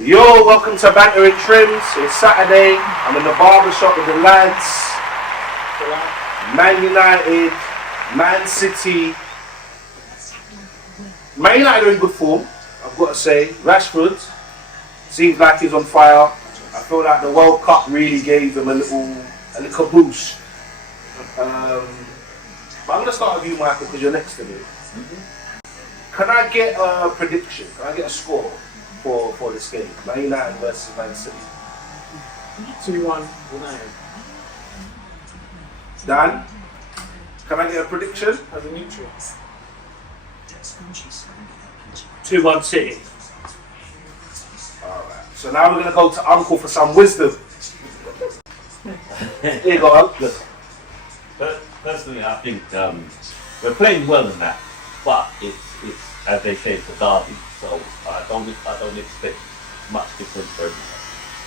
Yo, welcome to Banter and Trims. It's Saturday. I'm in the barber shop with the lads. Man United, Man City. Man United are in good form, I've got to say. Rashford seems like he's on fire. I feel like the World Cup really gave them a little boost. But I'm going to start with you, Michael, because you're next to me. Can I get a prediction? Can I get a score for this game? Man United versus Man City. 2-1 United. Dan, can I get a prediction? As a neutral. 2-1 City. Alright, so now we're going to go to Uncle for some wisdom. Here you go, Uncle. Personally, I think we're playing well in that, but it's as they say, it's a derby, so I don't expect much difference from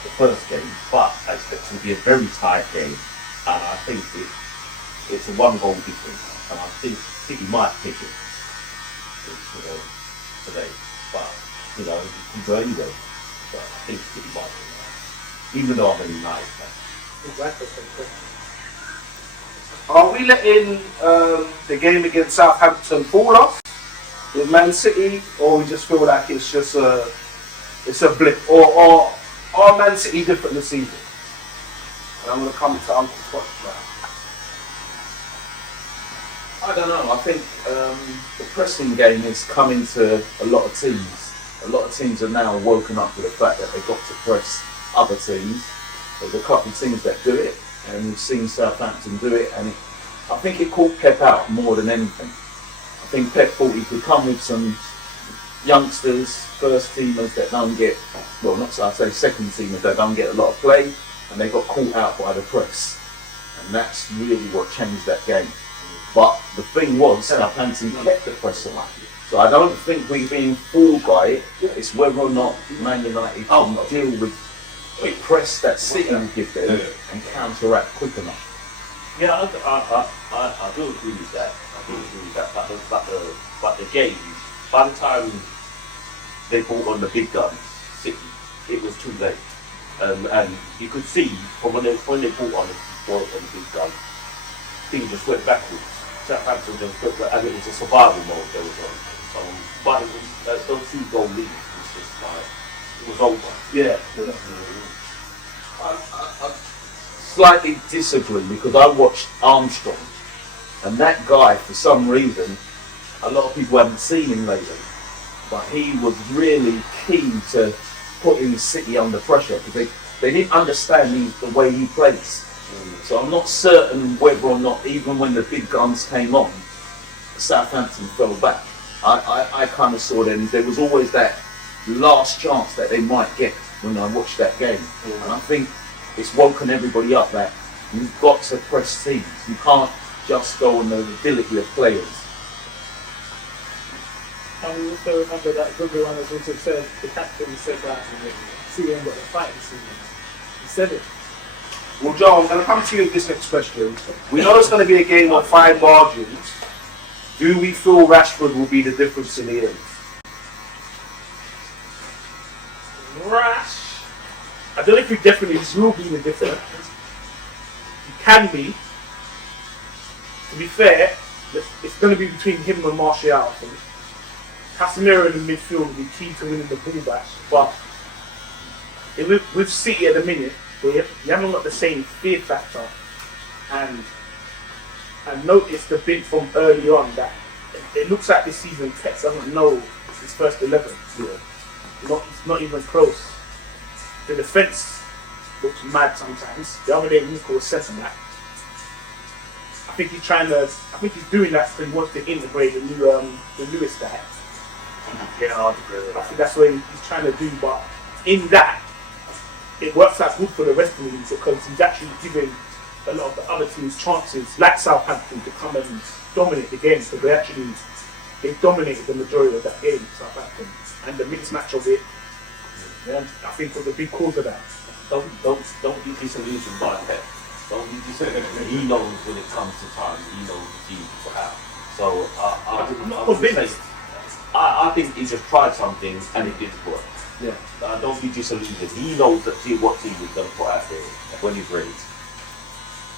the first game, but I expect it to be a very tight game, and I think it's a 1-goal difference, and I think City might take it today, but it can go anyway. But I think City might take it, even though I'm a United fan. Are we letting the game against Southampton fall off with Man City, or we just feel like it's just a blip, or are Man City different this season? And I'm going to come to Uncle Scott now. I don't know. I think the pressing game is coming to a lot of teams. A lot of teams are now woken up to the fact that they've got to press other teams. There's a couple of teams that do it, and we've seen Southampton do it, and I think it caught Pep out more than anything. I think Pep thought he could come with some youngsters, first teamers that don't get, well, not so I say second teamers that don't get a lot of play, and they got caught out by the press, and that's really what changed that game. But the thing was, Southampton kept the press on. So I don't think we're being fooled by it. It's whether or not Man United can deal with the press that City will give them and counteract quick enough. Yeah, I do agree with that. But the game, by the time they brought on the big guns, City, it was too late. And you could see from when they brought on the big guns, things just went backwards. Southampton just went back, and it was a survival mode they was on. So, but it was, those 2-goal leads was just like, it was over. Yeah. I slightly disagree because I watched Armstrong, and that guy, for some reason, a lot of people haven't seen him lately, but he was really keen to putting City under pressure because they didn't understand the way he plays. So I'm not certain whether or not, even when the big guns came on, Southampton fell back. I kind of saw them. There was always that last chance that they might get when I watched that game. And I think it's woken everybody up that you've got to press teams. You can't just go on the ability of players. And we also remember that good one has also said, the captain said that City ain't got the fight this season. He said it. Well, Joe, I'm going to come to you with this next question. We know it's going to be a game of fine margins. Do we feel Rashford will be the difference in the end? Rash. I don't know if he definitely will be the difference. He can be. To be fair, it's going to be between him and Martial, I think. Casemiro in the midfield will be key to winning the ball back. But with City at the minute, you haven't got the same fear factor. And I noticed a bit from early on that it looks like this season Pep doesn't know his first 11. Yeah. It's not even close. The defence looks mad sometimes. The other day Nico was centre back. I think he's doing that because he wants to integrate the Lewis guy. Yeah, I'd agree with I that. think that's what he's trying to do, but in that it works out good for the rest of the league because he's actually giving a lot of the other teams chances, like Southampton, to come and dominate the game because they dominated the majority of that game, Southampton, and the mixed match of it. Yeah, I think was a big cause of that. Don't be disillusioned by Pep. Don't be disillusioned. He knows when it comes to time. He knows the team to have. So I'm not convinced. I think he just tried something and it didn't work. Yeah. I don't be disillusioned. He knows what team he's going to put out there when he's ready.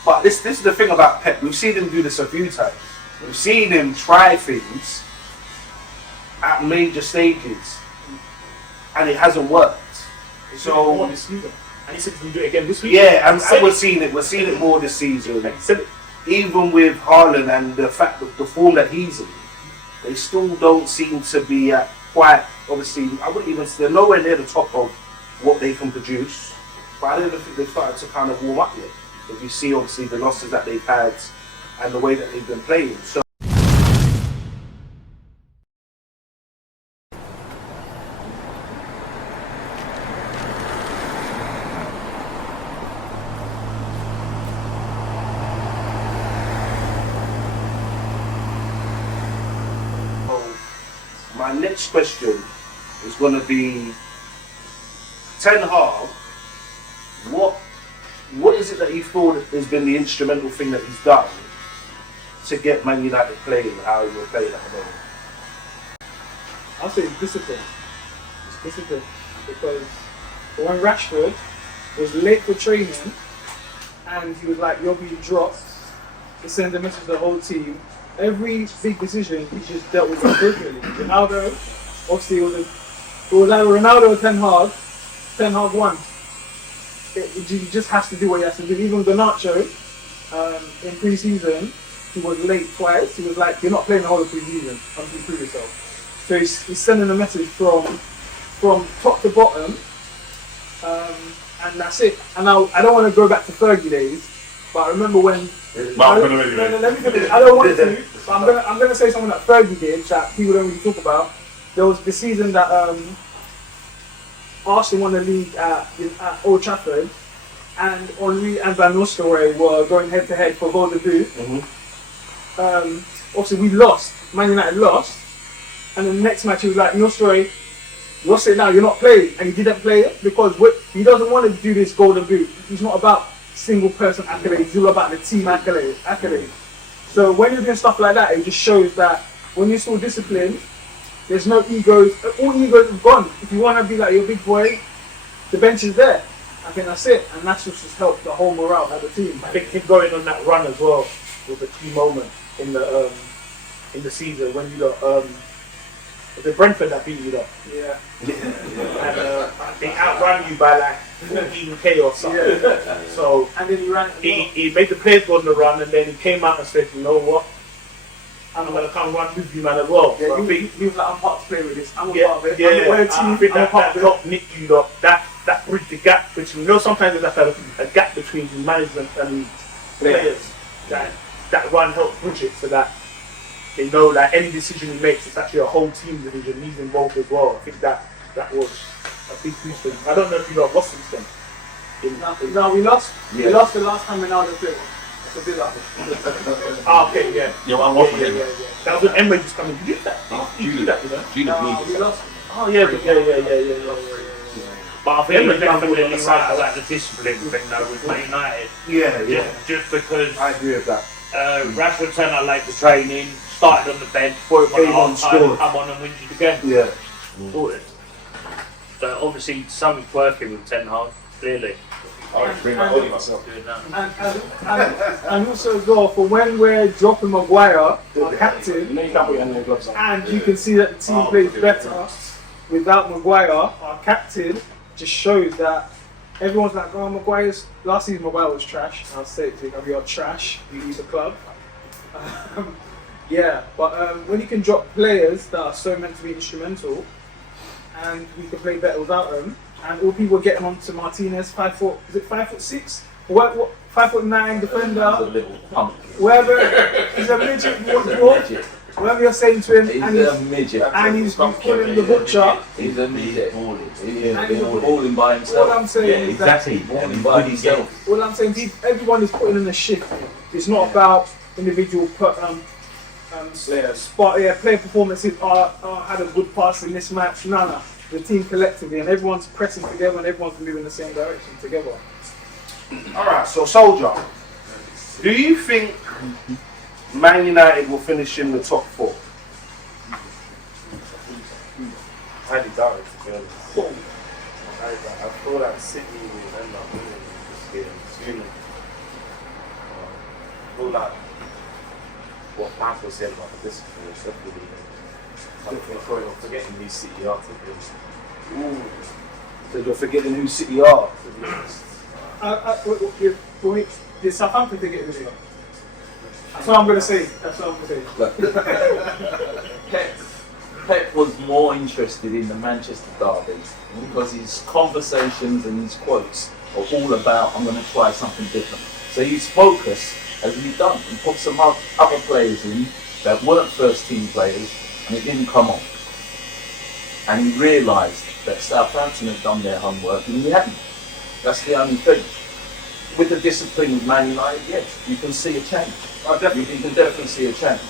But this is the thing about Pep. We've seen him do this a few times. We've seen him try things at major stages, and it hasn't worked. So this season. And he said he's going to do it again this week. yeah, and we're seeing it more this season. And he said it. Even with Haaland and the fact that the form that he's in, they still don't seem to be at quite, obviously, I wouldn't even say they're nowhere near the top of what they can produce. But I don't think they've started to kind of warm up yet. If you see, obviously, the losses that they've had and the way that they've been playing. So my next question is going to be Ten Hag. What is it that you feel has been the instrumental thing that he's done to get Man United playing how you're playing at the moment? I'll say it's discipline. It's discipline. Because when Rashford was late for training and he was like, you're being dropped, to send a message to the whole team, every big decision he just dealt with appropriately. Ronaldo, obviously it was either Ronaldo or Ten Hag. Ten Hag won. He just has to do what he has to do. Even Garnacho, in pre-season, he was late twice. He was like, you're not playing the whole of pre-season until you prove yourself. So he's sending a message from top to bottom, and that's it. And I don't want to go back to Fergie days, but I remember when... let me finish. I don't want to, but I'm gonna say something that Fergie did that people don't really talk about. There was the season that Arsenal won the league at Old Trafford, and Henry and Van Nistelrooy were going head to head for Golden Boot. Obviously we lost. Man United lost, and the next match he was like, Nistelrooy, lost it now. You're not playing, and he didn't play it because he doesn't want to do this Golden Boot. He's not about single person accolades. It's all about the team accolades. So when you're doing stuff like that, it just shows that when you're still disciplined, there's no egos. All egos have gone. If you want to be like your big boy, the bench is there. I think that's it, and that's just helped the whole morale of the team. I think him going on that run as well was a key moment in the season when you got was it Brentford that beat you though? Yeah. And they outran you by like 14k or something. Yeah. So And then he ran. he made the players go on the run, and then he came out and said, you know what? I'm gonna come run with you, man, as well. Yeah, So I think he was like, I'm part to play with this. I'm a yeah, part of it. yeah, I'm yeah. I think that helped Nick you lot. That bridged the gap between. You know, sometimes there's like a gap between management and players. That run helped bridge it so that they know that any decision he makes, it's actually a whole team decision. He's involved as well. I think that was a big boost for him. I don't know if you lot lost since then. No, we lost. Yeah. We lost the last time Ronaldo played. That's a bit like. Ah, okay, yeah. Yeah, I'm watching Yeah. That was when Emre just coming. You did that. You did that, you know. No, we lost. Oh yeah, yeah. But I think Emre we're definitely on the right side. about the discipline thing though with Man United. Yeah. Just because I agree with that. Rashford turned out late the training, started on the bench, brought him Came on on, half time, scored. come on and wins it again. Yeah. Sorted. So obviously something's working with Ten Hag, clearly. I agree with Ollie myself. Doing that. And also as well, for when we're dropping Maguire, our captain, and you can see that the team plays better without Maguire, our captain just shows that everyone's like, oh, last season Maguire was trash. I'll say it to you, you're trash, you leave the club. But when you can drop players that are so meant to be instrumental, and we can play better without them, and all people are getting on to Martinez, 5'6"? What 5'9" defender, A little punk. wherever, he's a midget, whatever you're saying to him, He's and a midget. he's calling the butcher. He's a midget. He's And he's balling by himself. All I'm saying is that Balling by himself. all I'm saying is everyone is putting in a shift. It's not about individual player performances. Had a good pass in this match. No. The team collectively, and everyone's pressing together, and everyone's moving in the same direction together. Alright, so Soldier, do you think Man United will finish in the top 4? Highly doubt it, to be honest. feel like City will end up winning this game soon. I feel like what Michael said about the discipline is definitely You're forgetting these City are to be. Ooh. So you're forgetting who City are, to be honest. Did Southampton to get in there? That's what I'm going to say. That's what I'm going to say. Pep was more interested in the Manchester derby because his conversations and his quotes are all about, I'm going to try something different. So his focus, as he's done, he put some other players in that weren't first team players and it didn't come on. And he realised that Southampton had done their homework and he hadn't. That's the only thing. With the discipline of Man United, yes, you can see a change. You can definitely see a change.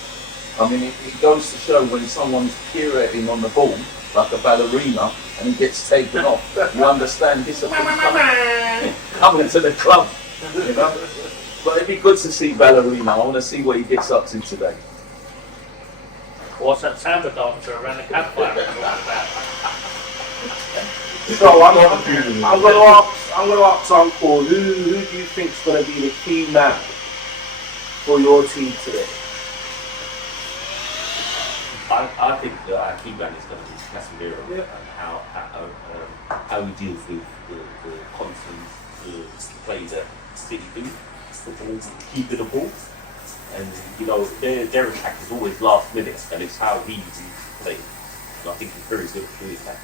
I mean, it goes to show when someone's pirouetting on the ball like a ballerina and he gets taken off, you understand discipline coming to the club. You know? But it'd be good to see ballerina. I want to see what he gets up to today. What's that samba dancer around the campfire? So I'm gonna ask Uncle, who do you think's gonna be the key man for your team today? I think our key man is going to be Casemiro and how he deals with the constant play that City do, the ball, keeping the ball. And their attack is always last minute, and it's how he plays. So I think he's very good at doing that.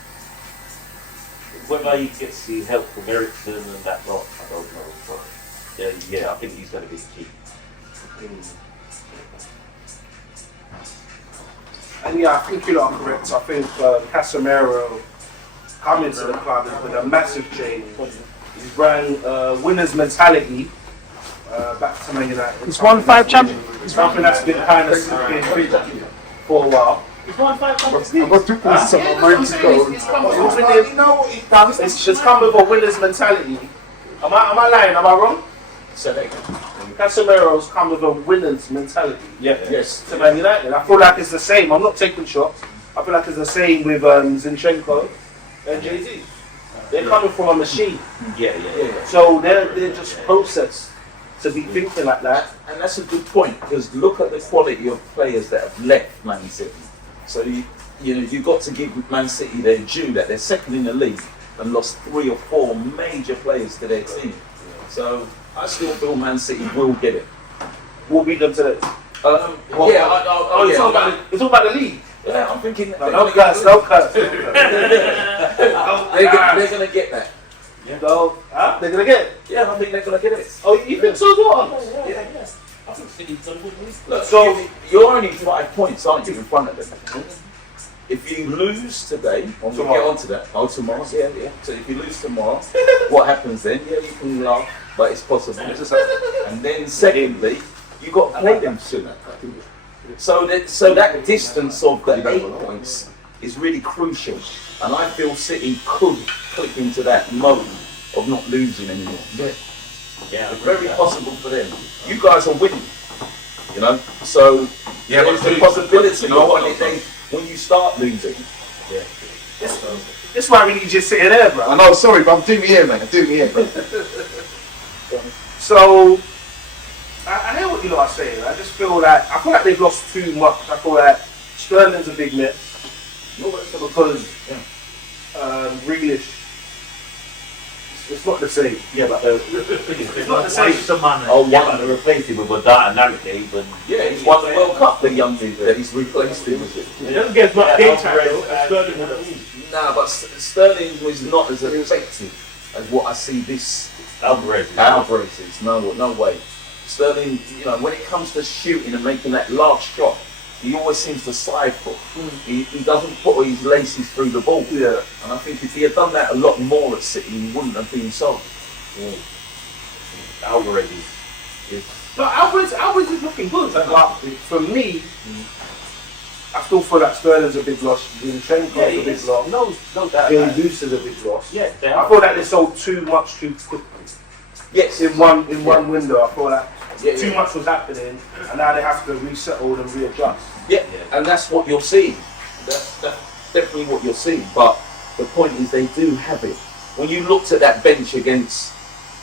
Whether he gets the help from Ericsson and that lot, I don't know. But I think he's going to be the key. And yeah, I think you are correct. I think Casemiro coming to the club with a massive change. He's brought winner's mentality back to Man United. He's won 5 champions. It's something that's been kind of slipping for a while. He's won 5 champions. It's come with a winner's mentality. Am I lying? Am I wrong? So there you go. Casemiro's come with a winner's mentality. Yes. To Man United. I feel like it's the same. I'm not taking shots. I feel like it's the same with Zinchenko and Jay-Z. They're coming from a machine. Yeah. So they're just processed to be thinking like that. And that's a good point because look at the quality of players that have left Man City. So you've got to give Man City their due that they're second in the league and lost 3 or 4 major players to their team. So I still feel Man City will get it. We'll beat them today. It's all about the league. Yeah, I'm thinking No cuts. they're going to get that. They're gonna get it. Yeah, I think they're going to get it. Oh, you think so as well? Yeah. I think City's going to win this. Look, so you're only 5 points, aren't you, in front of them? If you lose today, we'll get on to that. Oh, tomorrow? Yeah. So if you lose tomorrow, what happens then? Yeah, you can laugh, but it's possible. And then secondly, you've got to play them sooner. So that distance of the 8 points is really crucial. And I feel City could click into that mode of not losing anymore. Yeah, It's very possible for them. You guys are winning, so there's the possibility when you start losing. Yeah. This is why we need you sitting there, bro. I know, sorry, but do me here, man. Do me here, bro. So I hear what you lot are saying. I feel like they've lost too much. I feel like Sterling's a big miss. Because Grealish, it's not the same. Yeah, but It's not the same. Some money. want to replace him with a dynamic even. Yeah, he's won the World Cup, the young dude that he's replaced him with. He doesn't get as much game time though as Sterling would have. Nah, but Sterling was not as effective as what I see this Alvarez is. No way. Sterling, when it comes to shooting and making that last shot, he always seems to side foot. He doesn't put his laces through the ball. Yeah. And I think if he had done that a lot more at City, he wouldn't have been sold. Alvarez is. No, Alvarez is looking good. But for me, I still feel like Sterling's a big loss. Zinchenko's a big loss. No doubt. Jesus is a big loss. Yeah, they I are. feel like they sold too much too quickly. Yes. In one window, I feel like too Yeah. much was happening, and now they have to resettle and readjust. Yeah, and that's what you're seeing. That's definitely what you're seeing. But the point is, they do have it. when you looked at that bench against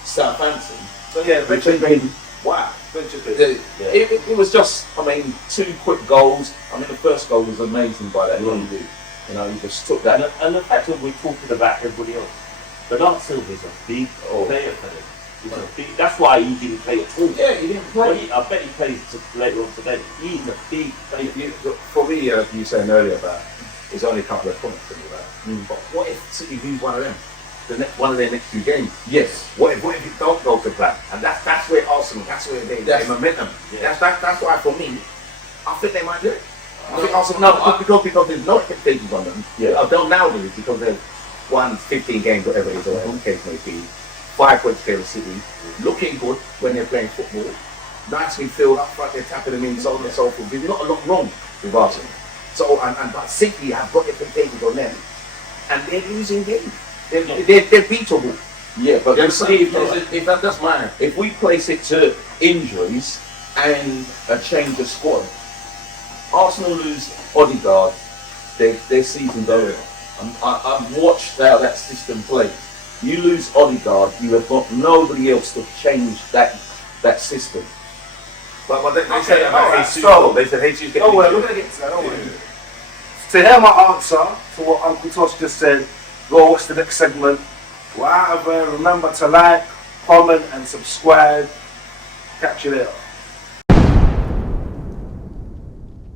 Southampton, So yeah, which venture had been, wow. It was just, I mean, 2 quick goals. I mean, the first goal was amazing by that young dude. You know, he just took that. And the fact that we're talking about everybody else, Bernard Silva's a big player for them. He's a big, that's why he didn't play at all. Yeah, he didn't play. Well, I bet he plays later on today. He's a big player. For me, you were saying earlier about there's only a couple of comments in that. But what if City lose one of them? One of their next 2 games. Yes. What if it don't go to plan? And that's where Arsenal, that's where they momentum. Yeah. That's why for me, I think they might do it. I think Arsenal, because there's no expectations on them. Yeah. They'll now do it because they've won 15 games, whatever it is, or whatever the case may be. 5 points clear of City, looking good when they're playing football. Nicely filled up front, they're tapping them in, so on and so forth. There's not a lot wrong with Arsenal. So, but City have got expectations on them, and they're losing games. They're beatable. Yeah, but Yeah, you see, if that's mine. if we place it to injuries and a change of squad, Arsenal lose Odegaard, their season's over. I've watched how that system plays. You lose Odegaard, you have got nobody else to change that system. But they Okay, said about alright, Jesus. so- They said Jesus. Don't worry, we're going to get to that, don't worry. To hear my answer to what Uncle Tosh just said, go watch the next segment. Whatever, remember to like, comment and subscribe. Catch you later.